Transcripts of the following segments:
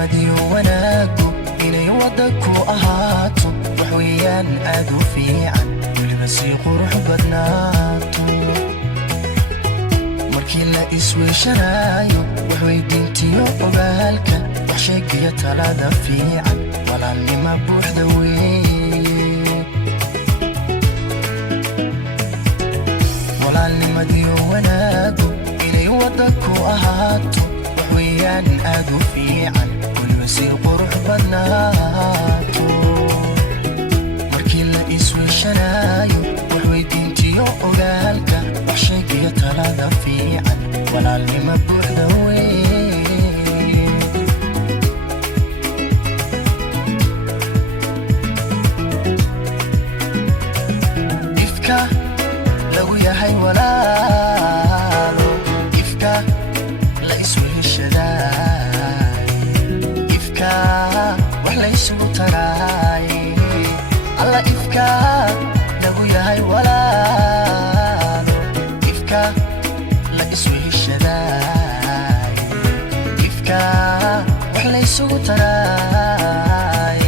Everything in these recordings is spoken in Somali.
walaalnimadiyo wanaagu inay wada ku ahaato wax weeyaan aad u fiican weliba sii qurux badnaato markii la isweeshanayo wax weydiintiyo ogaalka wax sheegiyo talada fiican walaalnima buuxda weeye walaalnimadiyo wanaagu inay wada ku ahaato wax weeyaan aad u fiican weliba sii qurux badnaato markii la isweeshanayo wax weydiintiyo ogaalka wax sheegiyo talada fiican walaalnima buuxda weeye ifka lagu yahay walaalo ifka la isweheshadaay ifka wax la isugu taraay alla ifka lagu yahay walaalo ifka la isweheshadaay ifka wax la isugu taraay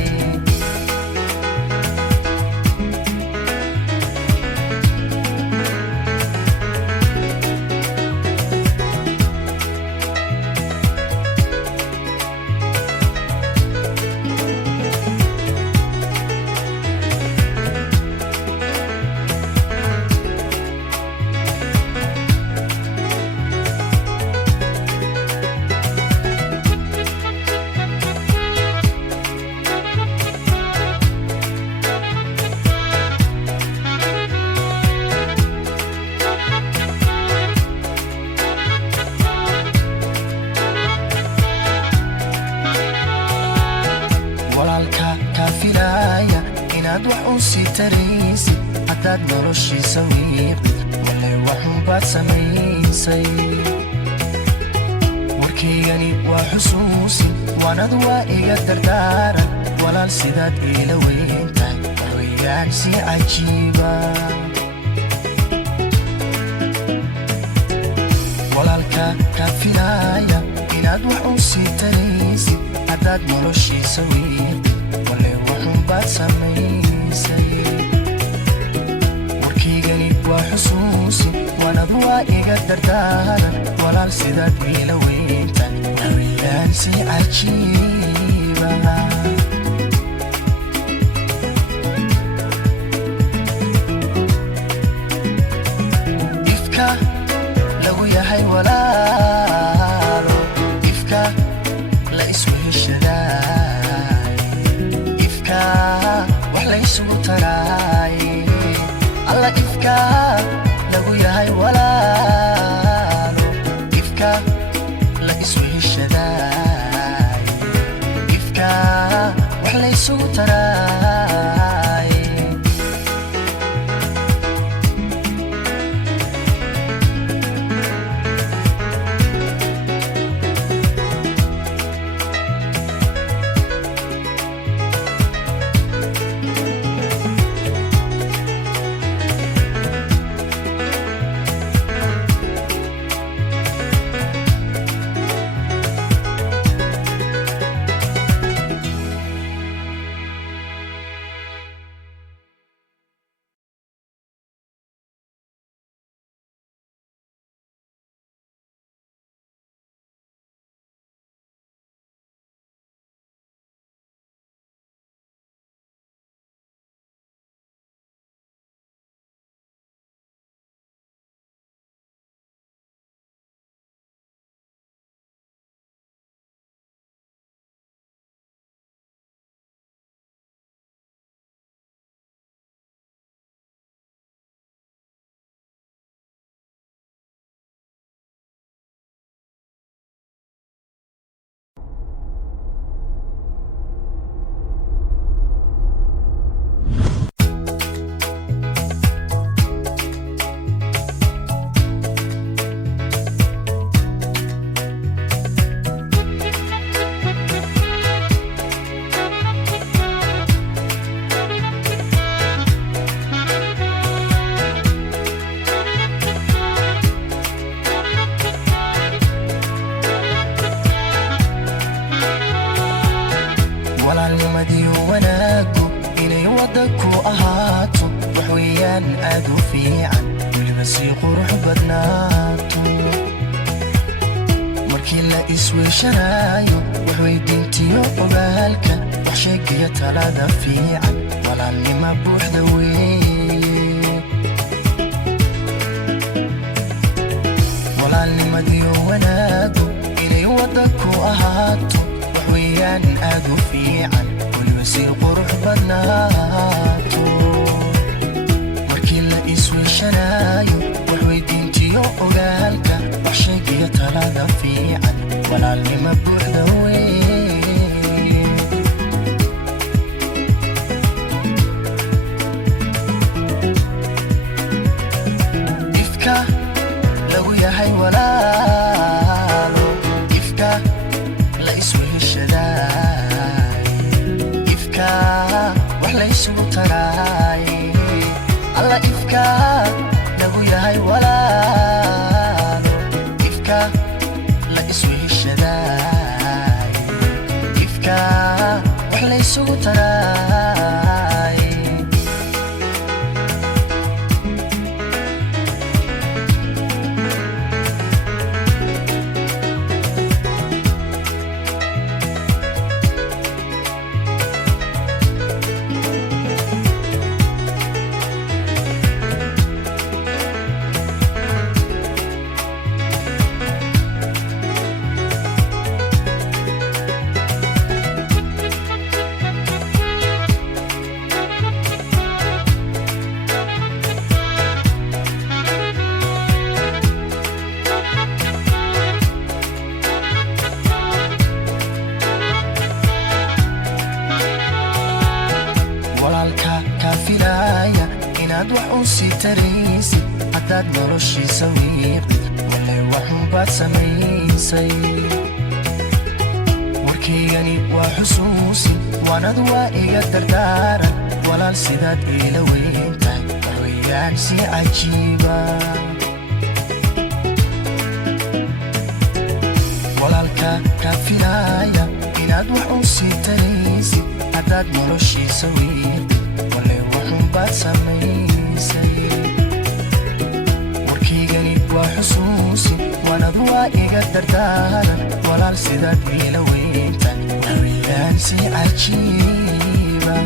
walaalka ka filaya inaad wax u sii taraysid haddaad noloshiisa wiiqdid walay waxun baad samaysay warkaygani waa xusuusin waanad waa iga dardaaran walaal sidaad iila weyntahay wax weeyaan si cajiiba walaalka ka filaya inaad wax u sii taraysid haddaad noloshiisa wiiqdid walay waxun baad samaysay warkaygani waa xusuusin waanad waa iga dardaaran walaal sidaad iila weyntahay wax weeyaan si cajiiba ifka lagu yahay walaalo ifka la isweheshadaay ifka wax la isugu taraay alla ifka lagu yahay walaalo ifka la isweheshadaay ifka wax la isugu taraay walaalnimadiyo wanaagu inay wadda ku ahaato wax weeyaan aad u fiican weliba sii qurux badnaato markii la isweeshanaayo wax weydiintiyo ogaalka wax sheegiyo talada fiican walaalnima buuxda weeye walaalnimadiyo wanaagu inay wadda ku ahaato wax weeyaan aad u fiican weliba sii qurux badnaato markii la isweeshanaayo wax weydiintiyo ogaalka wax sheegiyo talada fiican walaalnima buuxda weeye ifka lagu yahay walaalo ifka la isweeshadaay ifka wax la isugu taraay alla ifka lagu yahay walaalo ifka la isweeshadaay ifka wax la isugu taraay walaalka ka filaya inaad wax u sii taraysid haddaad noloshiisa wiiqdid wallay waxunbaad samaysay warkaygani waa xusuusin waanad waa iga dardaaran walaal sidaad iila weyntahay wax weeyaan si cajiiba walaalka ka filaya inaad wax u sii taraysid haddaad noloshiisa wiiqdid wallay waxunbaad samaysay warkaygani waa xusuusin waanad waa iga dardaaran walaal sidaad iila weyntahay wax weeyaan si cajiiba